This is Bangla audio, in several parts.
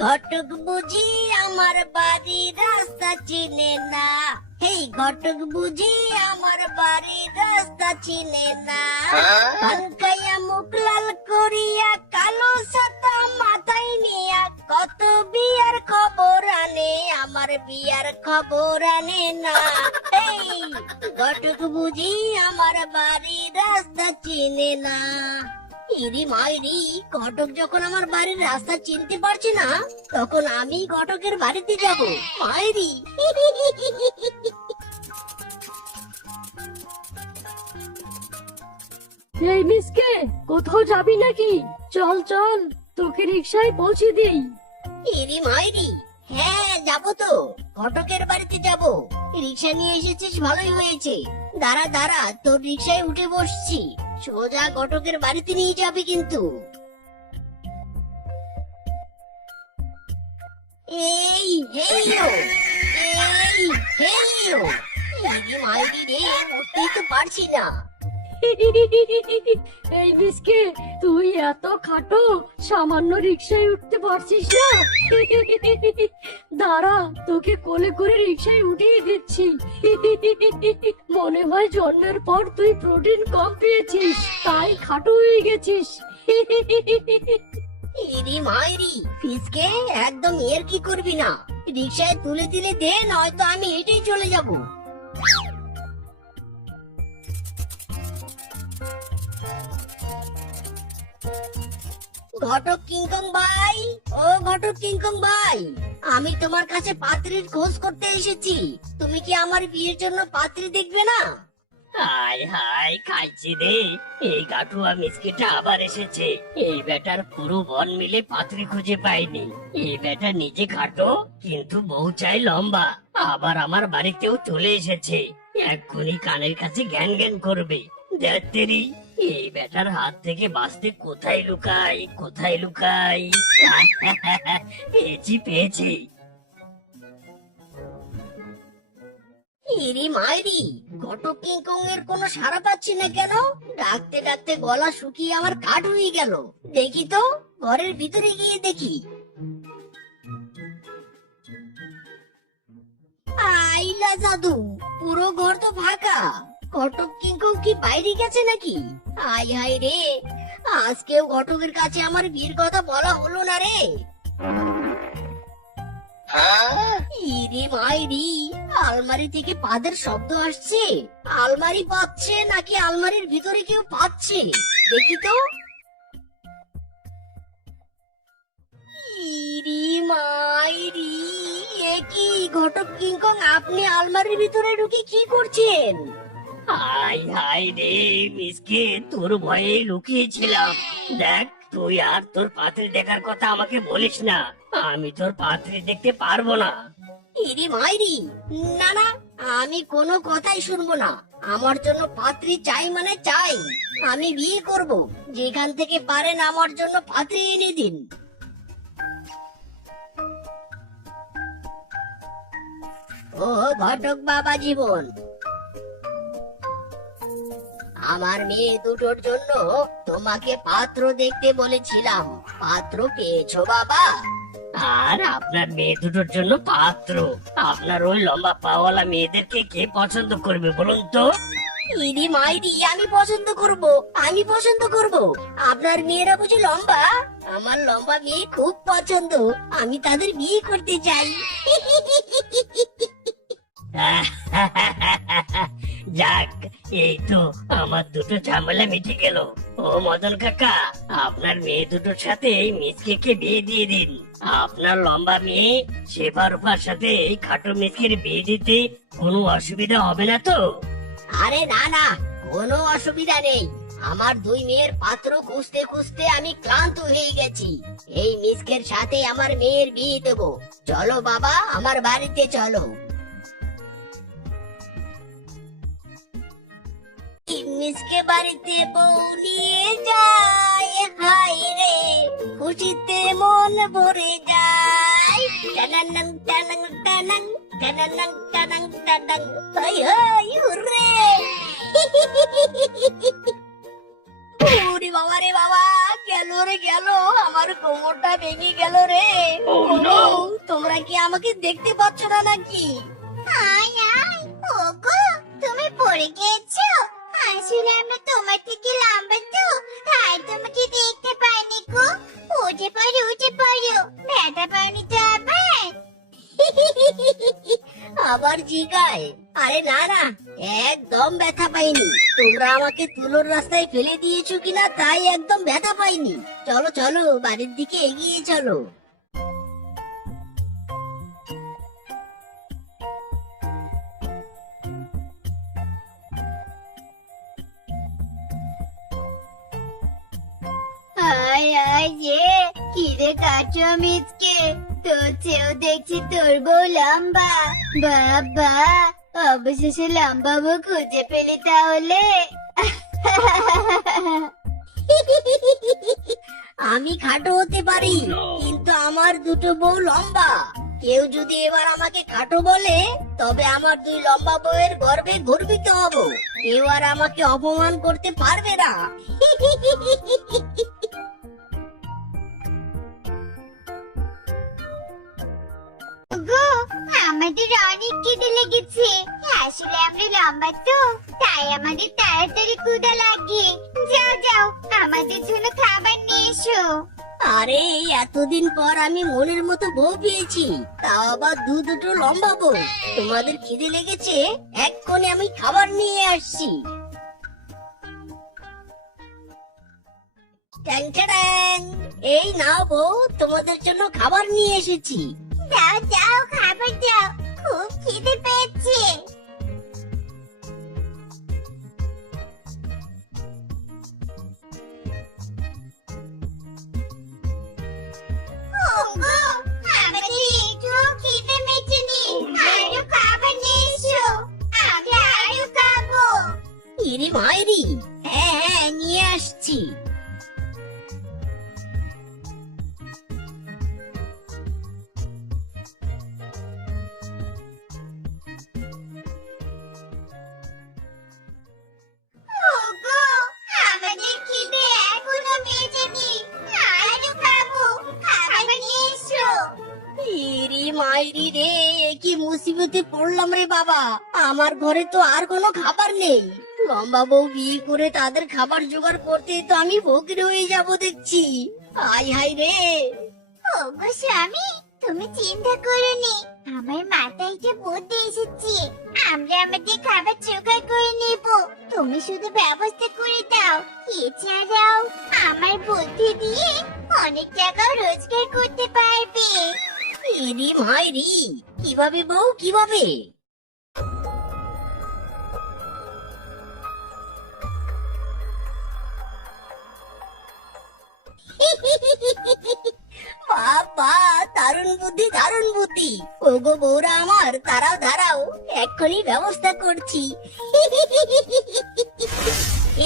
ঘটক বুঝি আমার বাড়ির রাস্তা চিনে না। এই ঘটক বুঝি আমার বাড়ির রাস্তা চিনে না। পানখাইয়া মুখ লাল করিয়া কালো ছাতা মাথায় নিয়া কত বিয়ার খবর আনে, আমার বিয়ার খবর আনে না। এই ঘটক বুঝি আমার বাড়ির রাস্তা চিনে না। ইরি মাইরি, ঘটক যখন আমার বাড়ির রাস্তা চিনতে পারছে না, তখন আমি ঘটকের বাড়িতে যাব। মাইরি এই মিসকে, কোথাও যাবি নাকি? চল চল, তোকে রিক্সায় পৌঁছে দিই। ইরি মাইরি, হ্যাঁ যাবো তো, ঘটকের বাড়িতে যাব। রিক্সা নিয়ে এসেছিস, ভালোই হয়েছে। দাঁড়া দাঁড়া, তোর রিক্সায় উঠে বসছি। সোজা ঘটকের বাড়িতে নিয়ে যাবে কিন্তু। এই হেইও, এই হেইও। ইরি মাইরি রে, উঠতেই তো পারছি না। এই মিসকে, তুই এত খাটো, সামান্য রিক্সায় উঠতে পারছিস না? দাঁড়া, তোকে কোলে করে রিক্সায় উঠিয়ে দিচ্ছি। মনে হয় জন্মের পর তুই প্রোটিন কম পেয়েছিস, তাই খাটো হয়ে গেছিস। ইরি মাইরি, ফিসকে একদম এর কি করবি না। রিক্সায় তুলে দিলে দে, নয়তো আমি হেঁটেই চলে যাব। ঘটক কিংকং ভাই, ও ঘটক কিংকং ভাই, আমি তোমার কাছে পাত্রীর খোঁজ করতে এসেছি। তুমি কি আমার বিয়ের জন্য পাত্রী দেখবে না? হাই হাই খাইছি রে, এই গাঠুয়া মিসকিটা আবার এসেছে। এই বেটার পুরো বন মিলে পাত্রী খুঁজে পাইনি। এই বেটা নিজে খাটো, কিন্তু বউ চাই লম্বা। আবার আমার বাড়িতেও চলে এসেছে, এক্ষুনি কানের কাছে জ্ঞান জ্ঞান করবে। দেখতেরি, এই বেটার হাত থেকে বাঁচতে কোথায় লুকাই, কোথায় লুকাই। পেয়েছি পেয়েছি। ইরি মাইরি, ঘটক কিংকং এর কোনো সাড়া পাচ্ছি না কেন? ডাকতে ডাকতে গলা শুকিয়ে আমার কাঠ হয়ে গেল। দেখি তো, ঘরের ভিতরে গিয়ে দেখি। আইলা জাদু, পুরো ঘর তো ফাঁকা। ঘটক কিংকং কি বাইরে গেছে নাকি? আই হাই রে, আজকেও ঘটকের কাছে আমার বিয়ের কথা বলা হলো না রে। ইরে মাইরি, আলমারি থেকে পাদের শব্দ আসছে। আলমারি পাচ্ছে নাকি আলমারির ভিতরে কেউ পাচ্ছে? দেখি তো। ইরি মাইরি, এ কি ঘটক কিংকং, আপনি আলমারির ভিতরে ঢুকে কি করছেন? হাই হাই রে মিসকে, তোর ভয়ে লুকিয়েছিলাম। দেখ, তুই আর তোর পাত্রী দেখার কথা আমাকে বলিস না। আমি তোর পাত্রী দেখতে পারবো না। ইরি মাইরি, না না, আমি কোনো কথাই শুনবো না। আমার জন্য পাত্রী চাই মানে চাই। আমি বিয়ে করব। যেখান থেকে পারেন আমার জন্য পাত্রী এনে দিন। ও ঘটক বাবা জীবন, আমার মেয়ে দুটোর জন্য তোমাকে পাত্র দেখতে বলেছিলাম। পাত্র পেয়েছো বাবা? আর আপনার মেয়ে দুটোর জন্য পাত্র? আপনার ওই লম্বা পাওয়ালা মেয়েদেরকে কে পছন্দ করবে বলুন তো? ইরি মাইরি, আমি পছন্দ করব, আমি পছন্দ করব। আপনার মেয়েরা বুঝি লম্বা? আমার লম্বা মেয়ে খুব পছন্দ, আমি তাদের বিয়ে করতে চাই। যাক, এই তো আমার দুটো ঝামেলা মিটে গেল। ও মদন কাকা, আপনার মেয়ে দুটোর সাথে এই মিসকে বিয়ে দিয়ে দিন। আপনার লম্বা মেয়ে শেফা রূপার সাথে এই খাটো মিসকের বিয়ে দিতে কোনো অসুবিধা হবে না তো? আরে না না, কোনো অসুবিধা নেই। আমার দুই মেয়ের পাত্র খুঁজতে খুঁজতে আমি ক্লান্ত হয়ে গেছি। এই মিসকের সাথে আমার মেয়ের বিয়ে দেব। চলো বাবা, আমার বাড়িতে চলো। মিসকে বাড়িতে বউ নিয়ে যায়, হাই রে খুশিতে মন ভরে যায়। টানাং টানাং টানাং টানাং টানাং টানাং, হাই হাই হুররে। ওরে বাবা রে বাবা, গেল রে গেল, আমার কোমরটা ভেঙে গেল রে। কি আমাকে দেখতে পাচ্ছ না নাকি? আয় আয়, ওগো তুমি পড়ে গেছো? আসলে আমরা তোমার থেকে লম্বা তো, তাই তোমাকে দেখতে পাইনি গো। উঠে পড়ো উঠে পড়ো, ব্যথা পাওনি তো আবার? আবার জিগায়? আরে না না, একদম ব্যথা পাইনি। তোমরা আমাকে তুলোর রাস্তায় ফেলে দিয়েছো কিনা তাই একদম ব্যথা পাইনি। চলো চলো, বাড়ির দিকে এগিয়ে চলো। আয় আয় যে, কি রে কাটুয়া মিচকে, তোর চেয়েও দেখছি তোর বউ লম্বা। বাবা, অবশেষে লম্বা বউ খুঁজে পেলি তাহলে। আমি খাটো হতে পারি, কিন্তু আমার দুটো বউ লম্বা। কেউ যদি এবার আমাকে খাটো বলে, তবে আমার দুই লম্বা বউয়ের গর্বে গর্বিত হব। কেউ আর আমাকে অপমান করতে পারবে না। গো, আমাদের অনেক খিদে লেগেছে। আসলে আমরা লম্বা তো, তাই আমাদের তাড়াতাড়ি ক্ষুধা লাগে। যাও যাও, আমাদের জন্য খাবার নিয়ে এসো। আরে এতদিন পর আমি মনের মতো বউ পেয়েছি, তাও আবার দুটো লম্বা বউ। তোমাদের খিদে লেগেছে, এক্ষুনি আমি খাবার নিয়ে আসছি। ট্যাং ট্যাং, এই নাও বউ, তোমাদের জন্য খাবার নিয়ে এসেছি। যাও যাও, খাবার দাও, খুব খিদে পেয়েছে। ওগো, আমাদের একটুও খিদে মেটেনি। আরো খাবার নিয়ে এসো, আমরা আরো খাবো। ইরি মাইরি, হ্যাঁ হ্যাঁ নিয়ে আসছি। ওগো, আমাদের খিদে এখনো মেটেনি। আরো খাবো, খাবার নিয়ে এসো। ইরি মাইরি রে, এ কি মুসিবতে পড়লাম রে বাবা। আমার ঘরে তো আর কোনো খাবার নেই। লম্বা বউ বিয়ে করে তাদের খাবার জোগাড় করতে তো আমি ফকির হয়ে যাব দেখছি। হাই হাই রে। ওগো স্বামী, তুমি চিন্তা করোনি, আমার মাথায় একটা বুদ্ধি এসেছে। আমরা আমাদের খাবার জোগাড় করে নেব, তুমি শুধু ব্যবস্থা করে দাও। এছাড়াও আমার বুদ্ধি দিয়ে অনেক টাকা রোজগার করতে পারবে। ইরি মাইরি, কিভাবে বউ কিভাবে? বাবা, দারুণ বুদ্ধি দারুণ বুদ্ধি। ওগো বউরা আমার, দাঁড়াও দাঁড়াও, এক্ষুনি ব্যবস্থা করছি।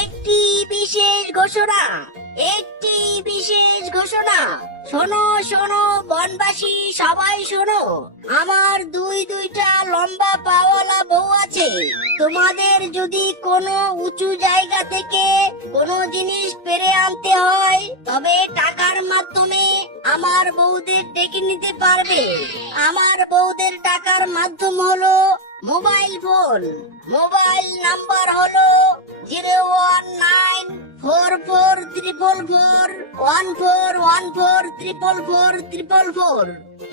একটি বিশেষ ঘোষণা, একটি বিশেষ ঘোষণা। শোনো শোনো বনবাসী, সবাই শোনো। আমার দুইটা লম্বা পাওয়ালা বউ আছে। তোমাদের যদি কোনো উঁচু জায়গা থেকে কোনো জিনিস পেরে আনতে হয়, তবে টাকার মাধ্যমে আমার বউদের ডেকে নিতে পারবে। আমার বউদের টাকার মাধ্যম হলো মোবাইল ফোন। মোবাইল নাম্বার হলো 019444414144444।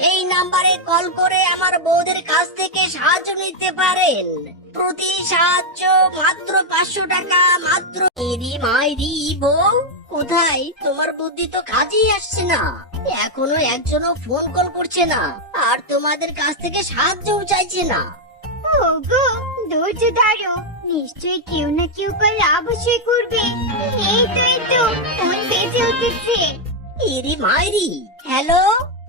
এই নাম্বারে কল করে আমার বউদের কাছ থেকে সাহায্য নিতে পারেন। প্রতি সাহায্য মাত্র 500 টাকা মাত্র। এরি মাইরি বউ, কোথায়? তোমার বুদ্ধি তো কাজেই আসছে না। এখনো একজনও ফোন কল করছে না, আর তোমাদের কাছ থেকে সাহায্যও চাইছে না। ওগো, ধৈর্য ধরো, নিশ্চয়ই কেউ না কেউ কল অবশ্যই করবে। এই তো ফোন বেজে উঠেছে। ইরি মাইরি, হ্যালো,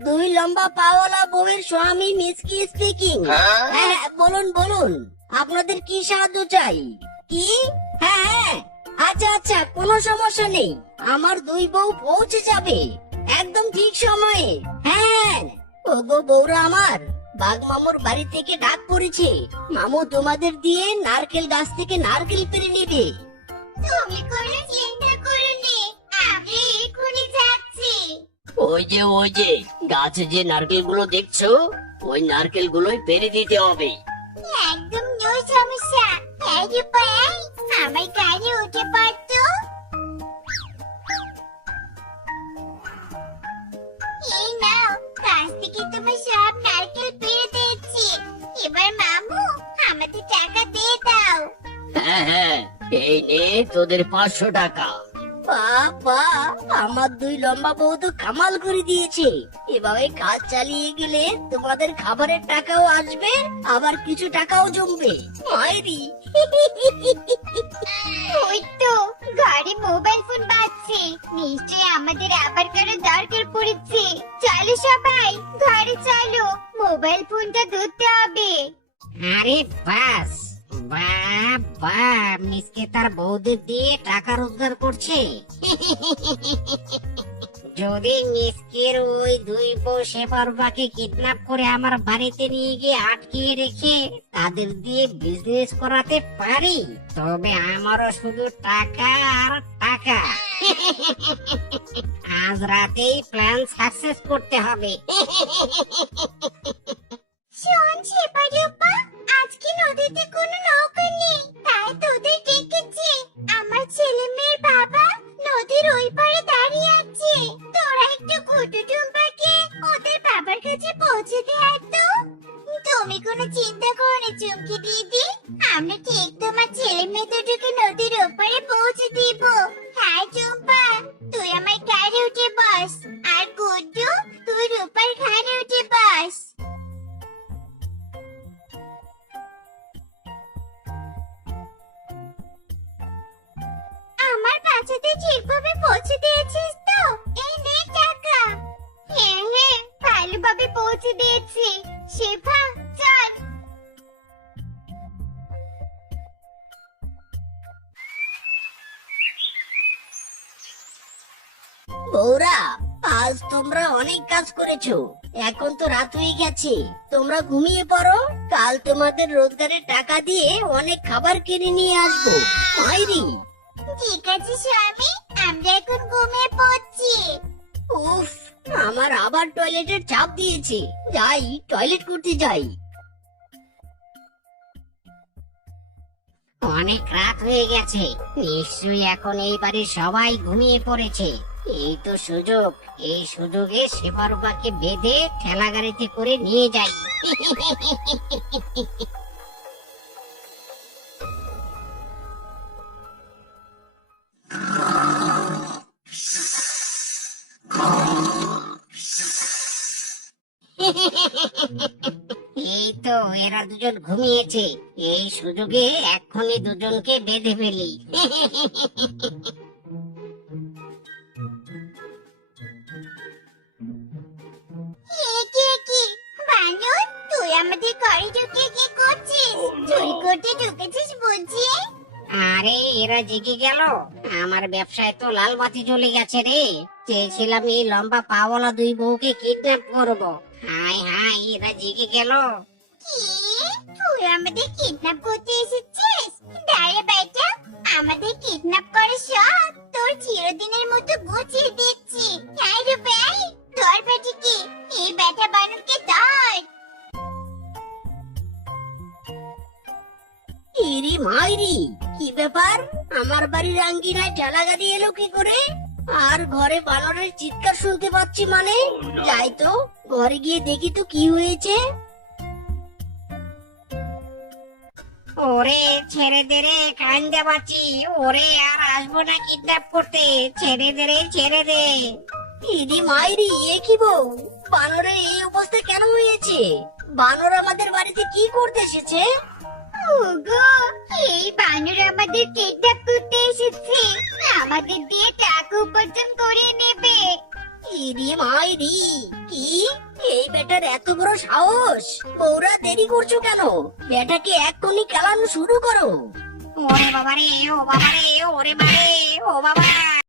দুই লম্বা পাওয়ালা বউয়ের স্বামী মিসকি স্পিকিং। হ্যাঁ বলুন বলুন, আপনাদের কি সাহায্য চাই? কি? হ্যাঁ হ্যাঁ, আচ্ছা আচ্ছা, কোনো সমস্যা নেই। আমার দুই বউ পৌঁছে যাবে একদম ঠিক সময়ে। হ্যাঁ, ওগো বউরা আমার, বাঘ মামুর বাড়ি থেকে ডাক পড়েছে। মামু তোমাদের দিয়ে নারকেল গাছ থেকে নারকেল পেরে নেবে। তুমি কোনো চিন্তা করোনি, আমি এক্ষুনি যাচ্ছি। ওই যে গাছে যে নারকেল গুলো দেখছো, ওই নারকেল গুলোই পেরে দিতে হবে। একদম নো সমস্যা। এই রূপা, এই আমার গাড়ি উঠে পড়তো। এই নাও, গাছ থেকে তোমার সব নারকেল পেরে দিয়েছি। এবার মামু আমাদের টাকা দিয়ে দাও। হ্যাঁ হ্যাঁ, এই নে তোদের 500 টাকা। বাবা, আমার দুই লম্বা বউ তো কামাল করে দিয়েছে। এভাবে কাজ চালিয়ে গেলে তোমাদের খাবারের টাকাও আসবে, আবার কিছু টাকাও জমবে। মায়েরি ওই তো ঘরে মোবাইল ফোন বাজছে, নিশ্চয়ই আমাদের আবার কারো দরকার পড়েছে। চলো সবাই ঘরে চলো, মোবাইল ফোনটা ধরতে হবে। আরে বাস, বাবা মিসকে তার বউদের দিয়ে টাকা রোজগার করছে। যদি মিসকের ওই দুই বউ শেফারুবাকে কিডন্যাপ করে আমার বাড়িতে নিয়ে গিয়ে আটকিয়ে রেখে তাদের দিয়ে বিজনেস করাতে পারি, তবে আমারও শুধু টাকা আর টাকা। আজ রাতেই প্ল্যান সাকসেস করতে হবে। শোন শেফারুবা, আজকে নদীতে কোনো নৌকা নেই, তাই তোদের ডেকেছি। আমার ছেলে মেয়ের বাবা নদীর ওই পারে দাঁড়িয়ে আছে। তোরা একটু ঘুটু টুম্পাকে ওদের বাবার কাছে পৌঁছে দেয় তো। তুমি কোনো চিন্তা করো না চুমকি দিদি, আমরা ঠিক তোমার ছেলে মেয়ে দুটোকে নদীর ওপারে পৌঁছে দিব। হ্যাঁ চুম্পা, তুই আমার গাড়ি উঠে বস, আর গুড্ডু তুই রূপার ঘাড়ে উঠে বস। আমার বাচ্চাদের ঠিকভাবে পৌঁছে দিয়েছিস তো? এই নে টাকা। হ্যাঁ হ্যাঁ, ভালোভাবে পৌঁছে দিয়েছি। শেফা চল। বৌরা, আজ তোমরা অনেক কাজ করেছো। এখন তো রাত হয়ে গেছে, তোমরা ঘুমিয়ে পড়ো। কাল তোমাদের রোজগারের টাকা দিয়ে অনেক খাবার কিনে নিয়ে আসবো। মাইরি ঠিক আছে স্বামী, আমরা এখন ঘুমিয়ে পড়ছি। উফ, আমার আবার টয়লেটের চাপ দিয়েছে। যাই, টয়লেট করতে যাই। অনেক রাত হয়ে গেছে, নিশ্চয়ই এখন এই বাড়ির সবাই ঘুমিয়ে পড়েছে। এই তো সুযোগ, এই সুযোগে শেফারুবাকে বেঁধে ঠেলা গাড়িতে করে নিয়ে যাই। এই তো এরা দুজন ঘুমিয়েছে, এই সুযোগে এক্ষুনি দুজনকে বেঁধে ফেলি। কি বানর, তুই আমাদের ঘরে ঢুকে কি করছিস? চুরি করতে ঢুকেছিস বুঝি? আরে এরা জেগে গেল, আমার ব্যবসায় তো লাল বাতি জ্বলে গেছে রে। চেয়েছিলাম এই লম্বা পাওয়ালা দুই বউকে কিডন্যাপ করব, হাই হাই এরা জেগে গেল। কি, তুই আমাদের কিডন্যাপ করতে এসেছিস? দাঁড়া বেটা, আমাদের কিডন্যাপ করে সব তোর চিরদিনের মতো গুছিয়ে দিচ্ছি। এই রে ভাই, ধর বেটিকে, এই বেটা বানরকে ধর। ইরি মাইরি, কি ব্যাপার? আমার বাড়ির আঙ্গিনায় ঠেলা গাড়ি এলো কি করে? আর ঘরে বানরের চিৎকার শুনতে পাচ্ছি মানে? যাই তো, ঘরে গিয়ে দেখি তো কি হয়েছে। ওরে ছেড়ে দে রে, কান্দে বাঁচি। ওরে আর আসবো না কিডন্যাপ করতে, ছেড়ে দে রে, ছেড়ে দে। ইরি মাইরি, এ কি বউ? বানরের এই অবস্থা কেন হয়েছে? বানর আমাদের বাড়িতে কি করতে এসেছে? ওগো, এই বানর আমাদের কিডন্যাপ করতে এসেছে, আমাদের দিয়ে টাকা উপার্জন করে নেবে। ইরি মাইরি, কি? এই বেটার এত বড় সাহস! বউরা দেরি করছো কেন? বেটাকে এক্ষুনি খেলানো শুরু করো। ওরে বাবা রে, ও বাবা রে, ওরে বাবা রে, ও বাবা।